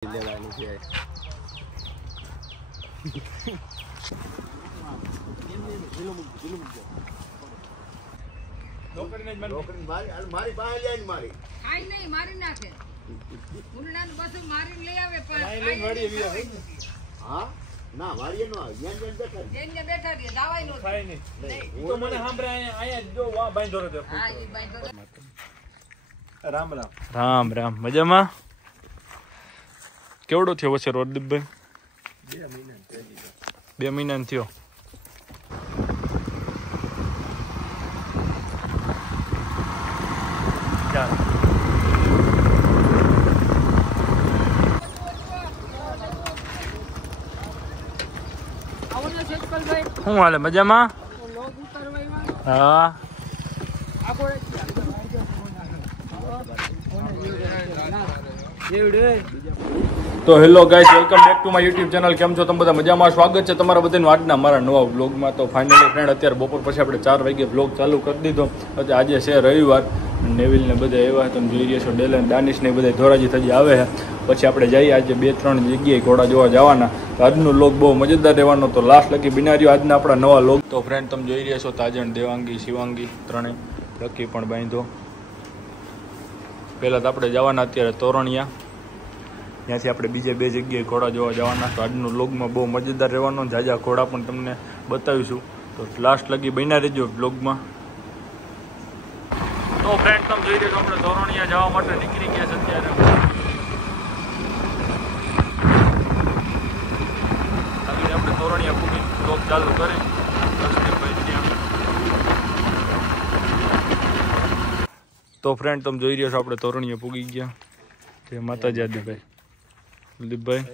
લેવાનું છે મારી પાસે જાય મારી આઈ નહીં મારી નાખે મુરડાનું બધું મારીને લઈ આવે હા ના વાડીએ નો આવે જ્યાં બેઠા જેને બેઠા રે દાવાઈ નો થાય નહીં તો મને સાંભળે અહીંયા જો વા બાંધો રહે હા ઈ બાઈ રામ રામ રામ રામ મજામાં કેવડો થયો વચ્ચે રોદીપભાઈ 2 મહિના થયો શું હાલે મજામાં હા તો hello guys welcome back to my YouTube channel કેમ છો તમે બધા મજામાં સ્વાગત છે તમારા બધાનું આજના મારા નવા વ્લોગમાં તો ફાઇનલી ફ્રેન્ડ અત્યારે બપોર પછી આપણે 4 વાગે વ્લોગ ચાલુ કરી દીધો આજે છે રવિવાર નેવિલ ને બધા એવા તમે જોઈ રહ્યા છો ડેલન દાનિશ ને બધા ધોરાજી થજી આવે છે પછી આપણે જઈએ આજે 2-3 જગ્યાએ ઘોડા જોવા જવાના તો આજનો વ્લોગ બહુ મજેદાર રહેવાનો તો લાસ્ટ લગી બિનારીઓ આજના આપણા નવા વ્લોગ તો ફ્રેન્ડ તમે જોઈ રહ્યા છો તાજણ દેવાંગી શિવાંગી ત્રણેય લકી પણ બાંધો પહેલાં તો આપણે જવાના અત્યારે તોરણિયા ત્યાંથી આપણે બીજે 2 જગ્યાએ ઘોડા જોવા જવાના તો આજનો વ્લોગમાં બહુ મજેદાર રહેવાનો જાજા ઘોડા પણ તમને બતાવીશું તો લાસ્ટ લગી બન્યા રહેજો વ્લોગમાં તો ફ્રેન્ડ તમે જોઈ રહ્યા છો આપણે તોરણિયા જવા માટે નીકળી ગયા છે અત્યારે આપણે તોરણિયા પૂરી વ્લોગ ચાલુ કરી તો ફ્રેન્ડ તમે જોઈ રહ્યા છો આપણે તોરણિયા પૂગી ગયા જય માતાજી આદિભાઈ કુલદીપભાઈ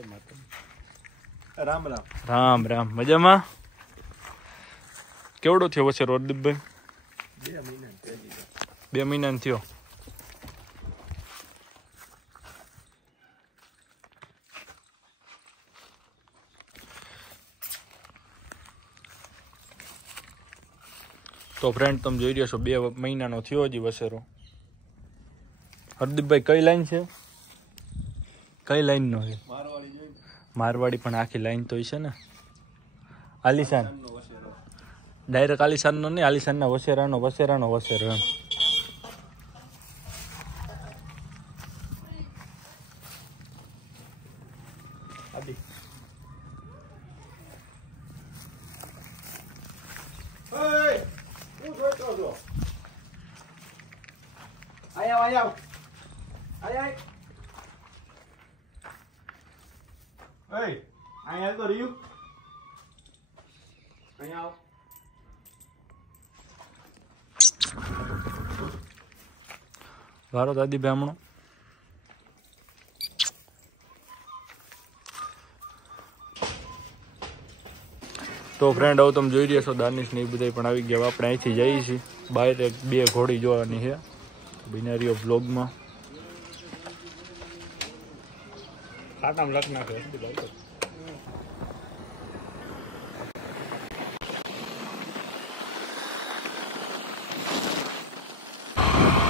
રામ રામ રામ રામ મજામાં કેવડો થયો વચ્ચે રોદીપભાઈ 2 મહિના થયો તો ફ્રેન્ડ તમે જોઈ રહ્યા છો 2 મહિનાનો થયો હજી વસેરો હરદીપભાઈ કઈ લાઈન છે કઈ લાઈન નો છે મારવાડી પણ આખી લાઈન તો છે ને આલિશાન ડાયરેક્ટ આલિશાન નો નહીં આલિશાન ના વસેરાનો વસેરો એમ વારો દાદીભાઈ હમણાં તો ફ્રેન્ડ હવે તમે જોઈ રહ્યા છો દાનિશ ને એ બધા પણ આવી ગયા આપણે અહીંથી જઈએ છીએ બહાર 2 ઘોડી જોવાની છે બિનારીઓ વ્લોગમાં ખાટામ લખ નાખે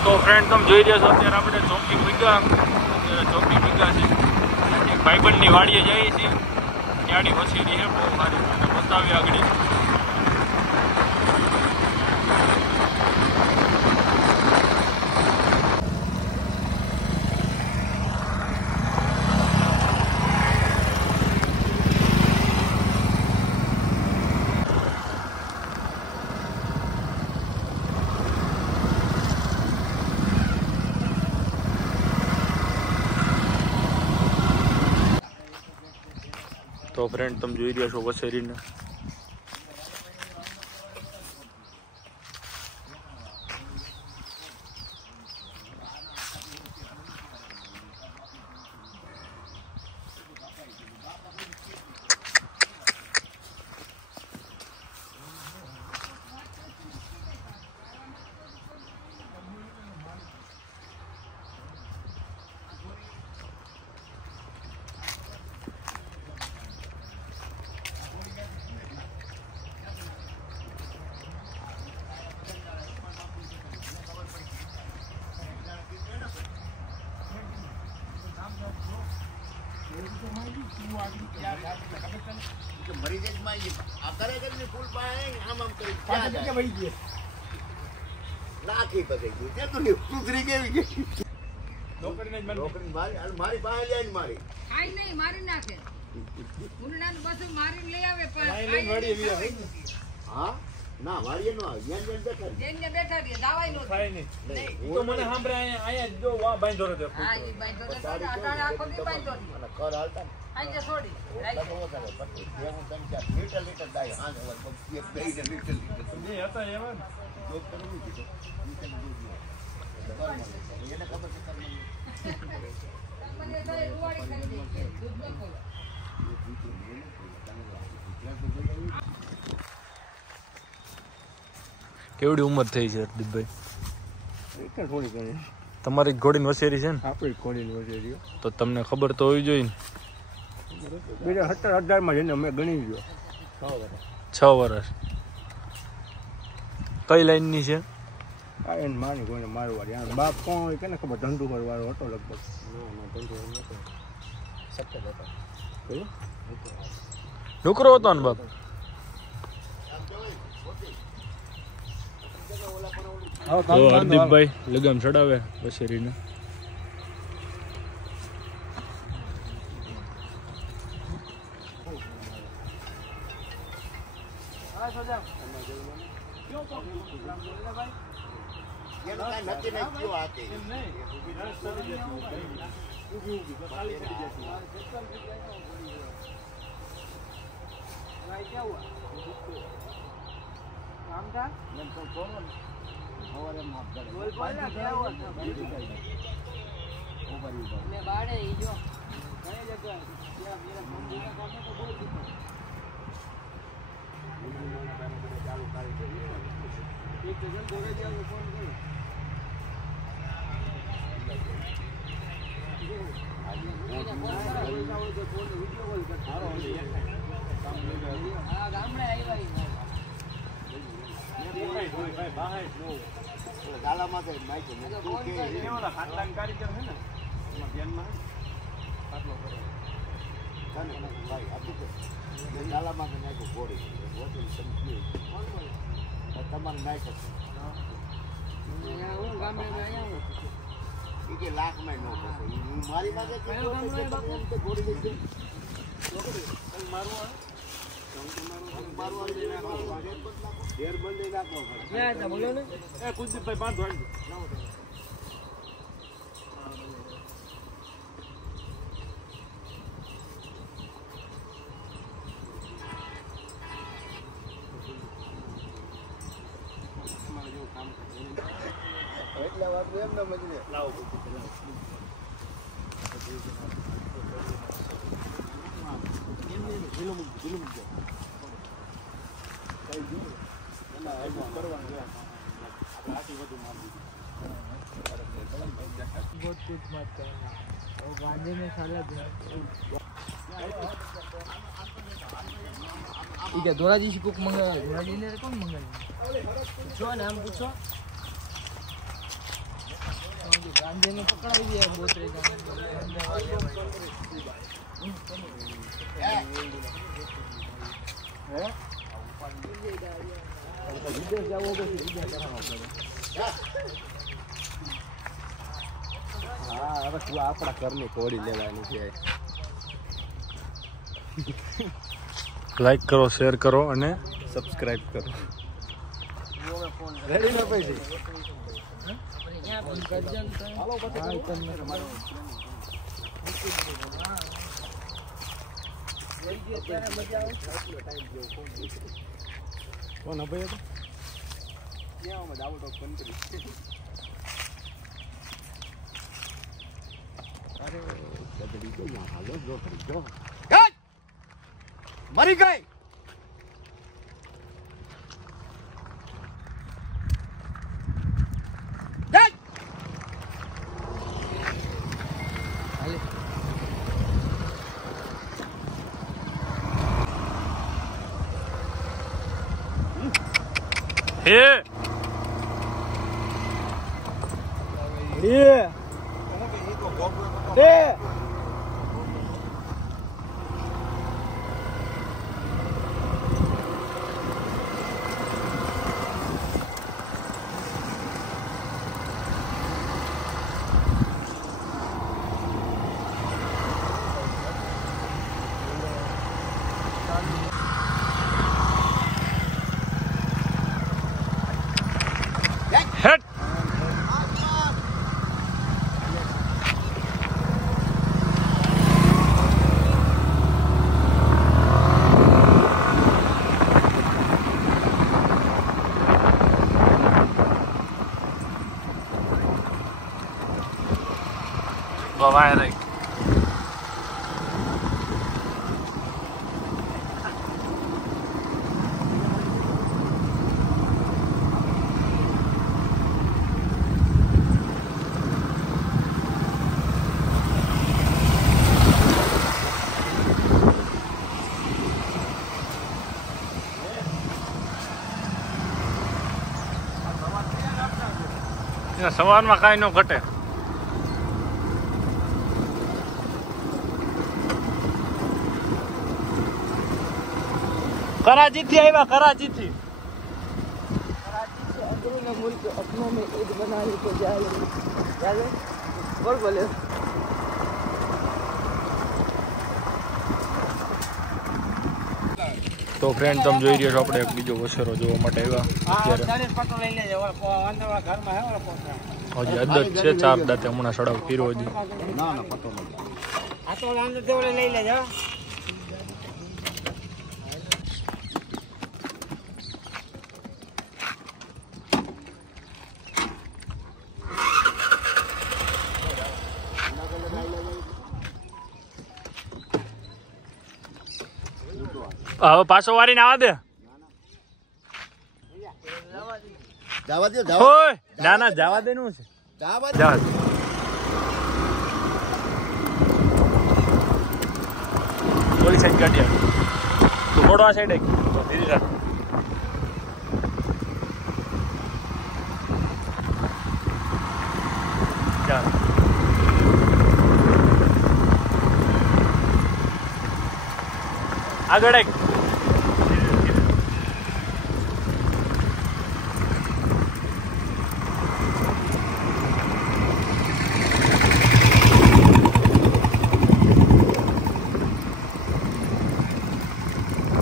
તો ફ્રેન્ડ તમે જોઈ રહ્યા છો અત્યારે આપણે ચોકી ભીગા છે એક ભાઈબંધની વાડીએ જઈએ છીએ ત્યાંની વસેરી છે બહુ સારી તમને બતાવી આગળ તો ફ્રેન્ડ તમે જોઈ રહ્યા છો વસેરીને કે મરી જાય માં આ કરે કરીને ફૂલ પાય આમ કરી ક્યાં જાય વળી ગઈ નાખી પકઈ ગઈ તે તો સુધરી ગઈ નોકરીને જ રોકડી મારી પાસે જાય મારી ખાઈ નહીં મારી નાખે ઉંડલાનું બધું મારીને લઈ આવે પણ ખાઈ લઈને વળી એવી આવે. હા ના વાડીએ નો આવે જ્ઞાન દેખાય જેને બેઠા રહે જાવાય નો થાય નહીં. ઈ તો મને સાંભળે અહીંયા જો વા બાંધો રહ્યો. હા ઈ બાંધો તો અટાણે આખો દી બાંધો અને કર હાલતા ને આજે છોડી લીટર દાય હા લીટર જે હતા એવા ને. એને ખબર છે મને તો એ રૂવાડી કરી દે છે દૂધ ન ખોલો કેવડી ઉંમર થઈ છે હરદીપભાઈ? થોડી ઘણી તમારી ઘોડીની વસેરી છે ને, આપણી કોલીની વજેરીઓ તો તમને ખબર તો હોવી જોઈએ ને. 2017-18 જઈને અમે ગણી ગયો 6 વર્ષ. કઈ લાઈનની છે? આ એને માની કોઈને મારવાડી આ બાપ કોણ હોય કે ને ખબર ધંધુકર વાળો હતો લગભગ છોકરો હતો ને બાપ? તો હરદીપભાઈ લગામ ચડાવે વસેરીને. નક્કી નહીં કયો હાથે એમ નહીં. રસ ચડી જતી હોય. ઊભી ઊભી તો તાળી ચડી જતી હોય. ગાલામાં તો નાખ્યું ઓલા ખાટલાના કારીગર છે ને એમાં ધ્યાનમાં ખાટલો કરે. ભાઈ આપી દે ગાલામાં તો નાખ્યું ઘોડી તમારે નાખ્યો એ કે લાખમાં ન થશે મારી પાસે ઘોડી લઈ ઘેર બંધ નાખવો એ કુલદીપભાઈ બાંધો આવી. એટલા વાત એમ ન મજને લાવો ધોરાજી થી કોક મંગાવે ધોરાજી ને કોણ મંગાવે પૂછો ને આમ પૂછો ગાંધી ને પકડાવી દે બોતરે હા હવે તું આપણા ઘરની ઘોડી લેવાની છે. લાઈક કરો, શેર કરો અને સબસ્ક્રાઇબ કરો. રેડી ને પછી કોણ ભાઈ હતો ક્યાં ડાઉટ ઓફ કન્ટ્રી અરે ગદડી ગઈ હાલો જો કરી જો મરી ગઈ વાય રહી સવારમાં કાંઈ ન ઘટે કરાચીથી આવ્યા કરાચીથી તો ફ્રેન્ડ તમે જોઈ રહ્યા છો આપણે એક બીજો વસેરો જોવા માટે આવ્યા હજી અદત છે 4 દાંતે હમણાં સડાવ પીરો હજી હવે પાછો વારીને આવા દે જવા દે ઓય ના ના જવા દે નું છે જવા જવા દે ઓલી સાઈડ કાઢી તું થોડો આ સાઈડ તો ધીરે રાખ જા આગળ એક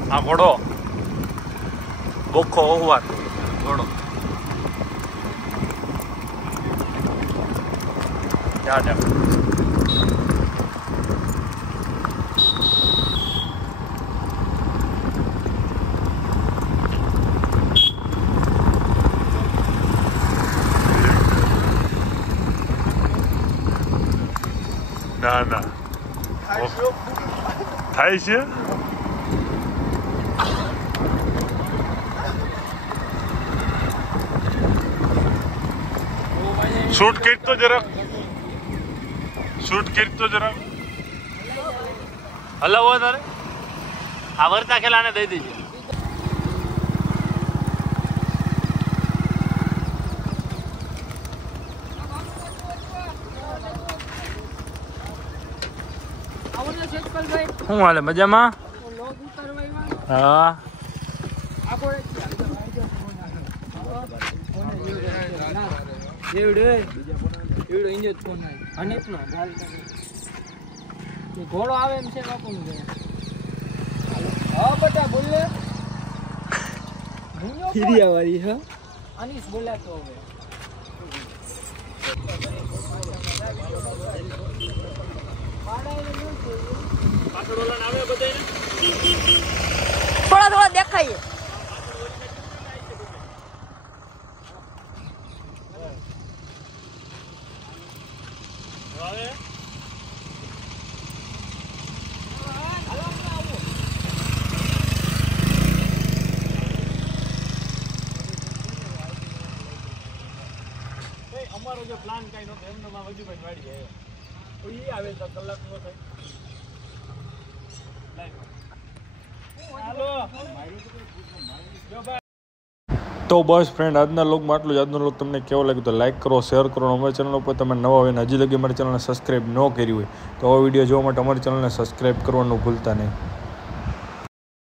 આ ઘોડો બોખો ઓહવાર ઘોડો જા જા ના ના થાય છે શૂટ કરતો જરાક હલાવો તારે આ વર્તા ખેલાને દઈ દેજે શું હાલે મજામાં હા ઘોડો આવે એમ છે બાપુનું હા બટા બોલે વાળી હા અનીશ બોલાતો હવે થોડા થોડા દેખાય અમારો જે પ્લાન કઈ નતો એમનો માં વજુભાઈ વાડી આવ્યો ઈ આવે તો કલાક નો થાય હાલો તો બસ ફ્રેન્ડ આજના લોકમાં આટલું જ આજનો લોક તમને કેવો લાગ્યો તો લાઈક કરો શેર કરો અમારી ચેનલ ઉપર તમે નવા હોય ને હજી લગી અમારી ચેનલને સબસ્ક્રાઈબ ન કરી હોય તો આ વિડીયો જોવા માટે અમારી ચેનલને સબસ્ક્રાઈબ કરવાનું ભૂલતા નહીં